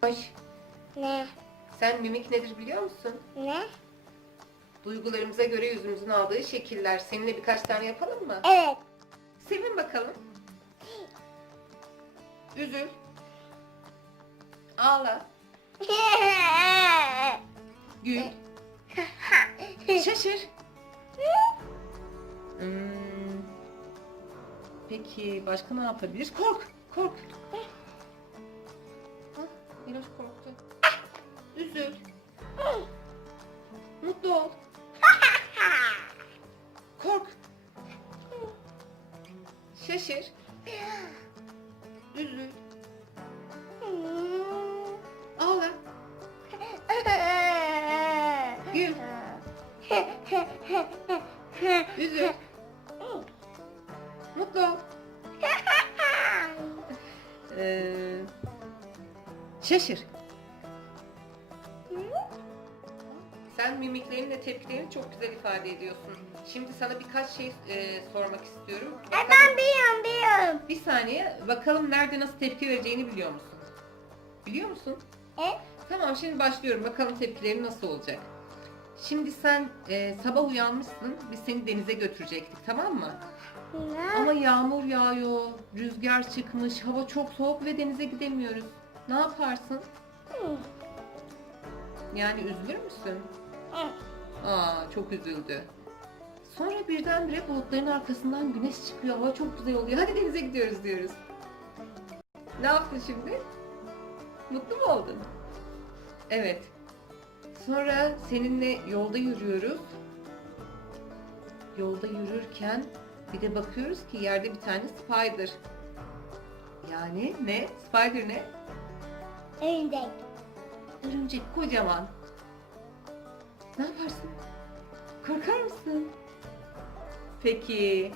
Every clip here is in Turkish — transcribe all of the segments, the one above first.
Hoş. Ne? Sen mimik nedir biliyor musun? Ne? Duygularımıza göre yüzümüzün aldığı şekiller. Seninle birkaç tane yapalım mı? Evet. Sevin bakalım. Üzül. Ağla. Gül. Şaşır. Hmm. Peki başka ne yapabiliriz? Kork. Kork. Şaşır. Üzül. Ağla. Gül. Üzül. Mutlu ol. Ee, şaşır. Sen mimiklerinle tepkilerini çok güzel ifade ediyorsun. Şimdi sana birkaç şey e, sormak istiyorum. Ay ben biliyorum biliyorum. Bir saniye bakalım nerede nasıl tepki vereceğini biliyor musun? Biliyor musun? E? Tamam şimdi başlıyorum. Bakalım tepkileri nasıl olacak. Şimdi sen e, sabah uyanmışsın. Biz seni denize götürecektik tamam mı? Ne? Ama yağmur yağıyor, rüzgar çıkmış, hava çok soğuk ve denize gidemiyoruz. Ne yaparsın? Yani üzülür müsün? Aa çok üzüldü. Sonra birdenbire bulutların arkasından güneş çıkıyor. Hava çok güzel oluyor. Hadi denize gidiyoruz diyoruz. Ne yaptın şimdi? Mutlu mu oldun? Evet. Sonra seninle yolda yürüyoruz. Yolda yürürken bir de bakıyoruz ki yerde bir tane spider. Yani ne? Spider ne? Örümcek. Örümcek kocaman. Ne yaparsın? Korkar mısın? Peki.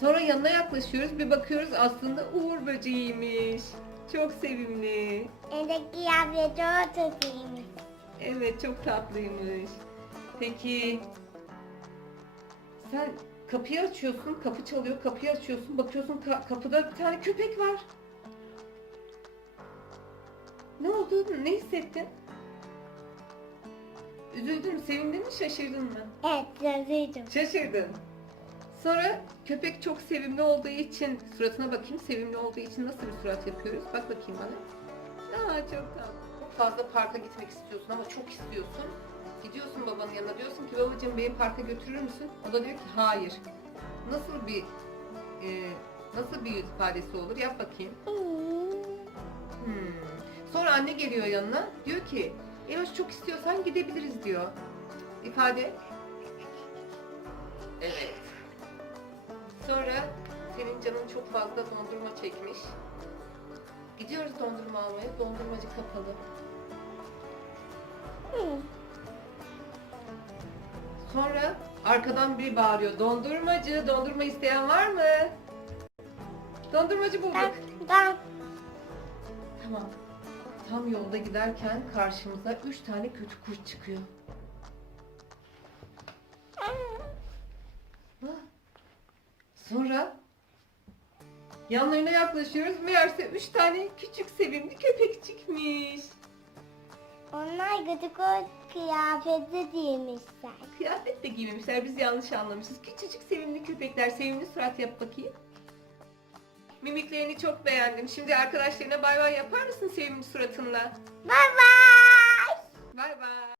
Sonra yanına yaklaşıyoruz bir bakıyoruz aslında uğur böceğiymiş. Çok sevimli. Evdeki kıyafeti o tutayım. Evet çok tatlıymış. Peki sen kapıyı açıyorsun, kapı çalıyor, kapıyı açıyorsun, bakıyorsun ka- kapıda bir tane köpek var. Ne oldu? Ne hissettin? Üzüldün mü, sevindin mi, şaşırdın mı? Evet yazıyordum. Şaşırdın. Sonra köpek çok sevimli olduğu için suratına bakayım. Sevimli olduğu için nasıl bir surat yapıyoruz? Bak bakayım bana. Aa çok tatlı. Çok fazla parka gitmek istiyorsun ama çok istiyorsun. Gidiyorsun babanın yanına diyorsun ki babacığım beni parka götürür müsün? O da diyor ki hayır. Nasıl bir e, nasıl bir yüz ifadesi olur? Yap bakayım. Hmm. Sonra anne geliyor yanına. Diyor ki Eloş çok istiyorsan gidebiliriz diyor. İfade. Evet. Sonra senin canın çok fazla dondurma çekmiş. Gidiyoruz dondurma almaya. Dondurmacı kapalı. Sonra arkadan biri bağırıyor. Dondurmacı, dondurma isteyen var mı? Dondurmacı bulduk. Ben, ben. Tamam. Tam yolda giderken karşımıza üç tane kötü kurt çıkıyor. Ha. Sonra yanlarına yaklaşıyoruz. Meğerse üç tane küçük sevimli köpek çıkmış. Onlar gıdık o kıyafeti giymişler. Kıyafet de giymemişler. Biz yanlış anlamışız. Küçücük sevimli köpekler. Sevimli surat yap bakayım. Mimiklerini çok beğendim. Şimdi arkadaşlarına bay bay yapar mısın sevimli suratınla? Bye bye.